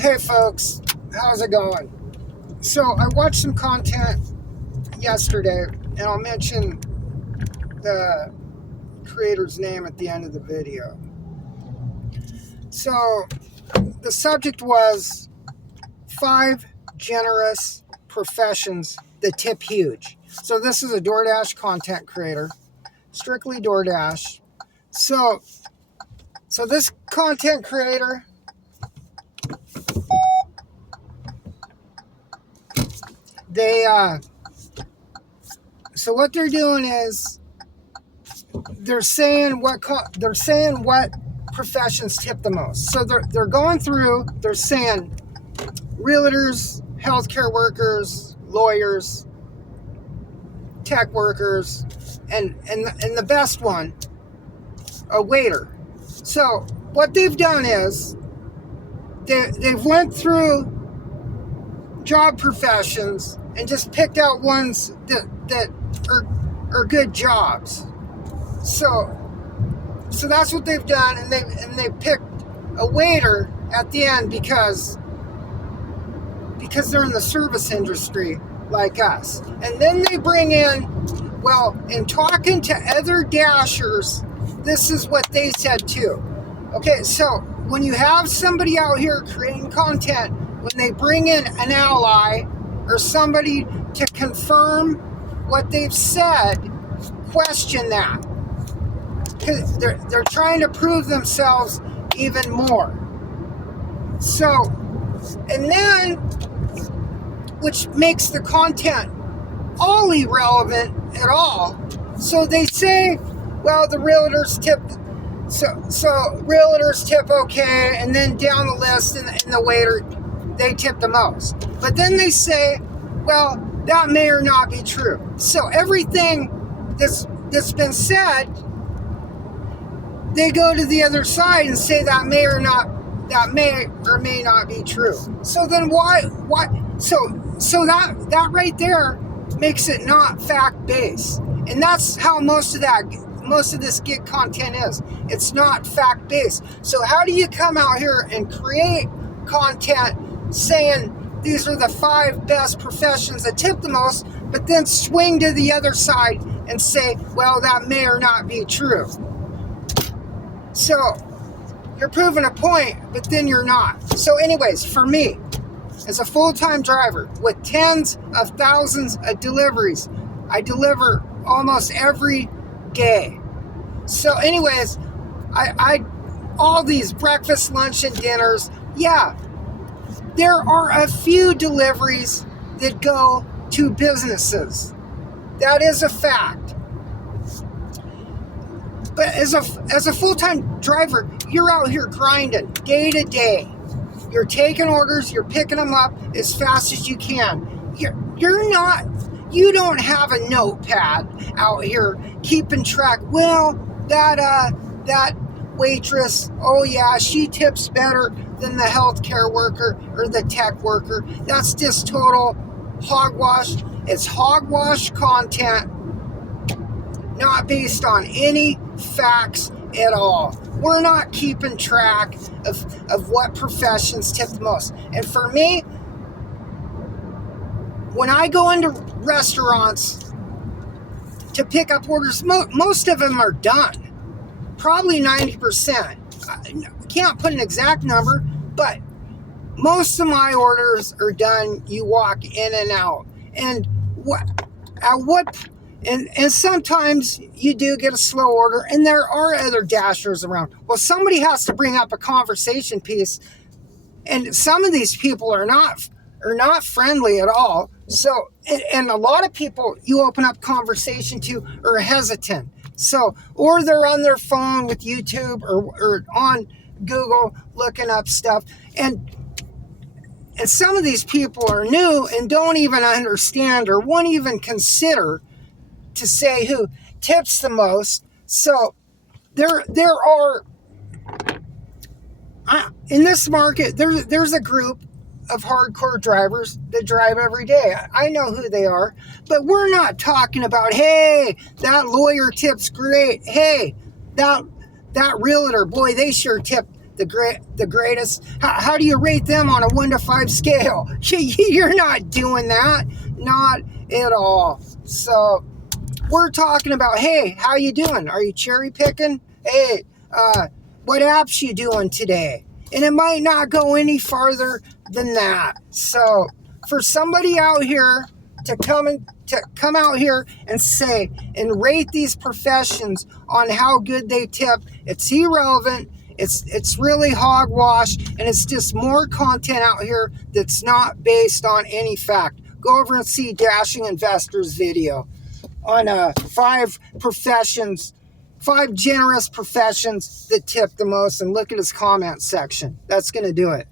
Hey folks, how's it going? So I watched some content yesterday, and I'll mention the creator's name at the end of the video. So the subject was 5 generous professions that tip huge. So this is a DoorDash content creator, strictly DoorDash. So this content creator, so what they're doing is they're saying what professions tip the most. So they're going through, they're saying realtors, healthcare workers, lawyers, tech workers, and the best one, a waiter. So what they've done is they've went through job professions and just picked out ones that are good jobs. So that's what they've done, and they picked a waiter at the end because they're in the service industry like us. And then they bring in, in talking to other dashers, this is what they said too. Okay, so when you have somebody out here creating content, when they bring in an ally or somebody to confirm what they've said, question that. Because they're trying to prove themselves even more. So, and then, which makes the content all irrelevant at all. So they say, the realtors tip, so realtors tip okay, and then down the list, and the waiter, they tip the most. But then they say, that may or not be true. So everything that's been said, they go to the other side and say that may or may not be true. So then why? So that right there makes it not fact-based. And that's how most of this gig content is. It's not fact-based. So how do you come out here and create content saying these are the 5 best professions that tip the most, but then swing to the other side and say, that may or not be true? So you're proving a point, but then you're not. So anyways, for me, as a full-time driver with tens of thousands of deliveries, I deliver almost every day. So anyways, I all these breakfast, lunch, and dinners, there are a few deliveries that go to businesses. That is a fact. But as a full-time driver, you're out here grinding day to day. You're taking orders, you're picking them up as fast as you can. You don't have a notepad out here keeping track. That waitress, she tips better than the healthcare worker or the tech worker. That's just total hogwash. It's hogwash content, not based on any facts at all. We're not keeping track of what professions tip the most. And for me, when I go into restaurants to pick up orders, most of them are done. Probably 90%. I can't put an exact number, but most of my orders are done. You walk in and out. And and sometimes you do get a slow order, and there are other dashers around. Somebody has to bring up a conversation piece, and some of these people are not friendly at all. So, and a lot of people you open up conversation to are hesitant. So, or they're on their phone with YouTube or on Google looking up stuff, and some of these people are new and don't even understand or won't even consider to say who tips the most. So there are in this market, there's a group of hardcore drivers that drive every day. I know who they are, but we're not talking about, hey, that lawyer tips great. Hey, that realtor, boy, they sure tip the greatest. How do you rate them on a 1 to 5 scale? You're not doing that, not at all. So we're talking about, hey, how you doing? Are you cherry picking? Hey, what apps you doing today? And it might not go any farther than that. So for somebody out here to come out here and say and rate these professions on how good they tip, it's irrelevant. It's really hogwash, and it's just more content out here that's not based on any fact. Go over and see Dashing Investors' video on 5 generous professions that tip the most, and look at his comment section. That's going to do it.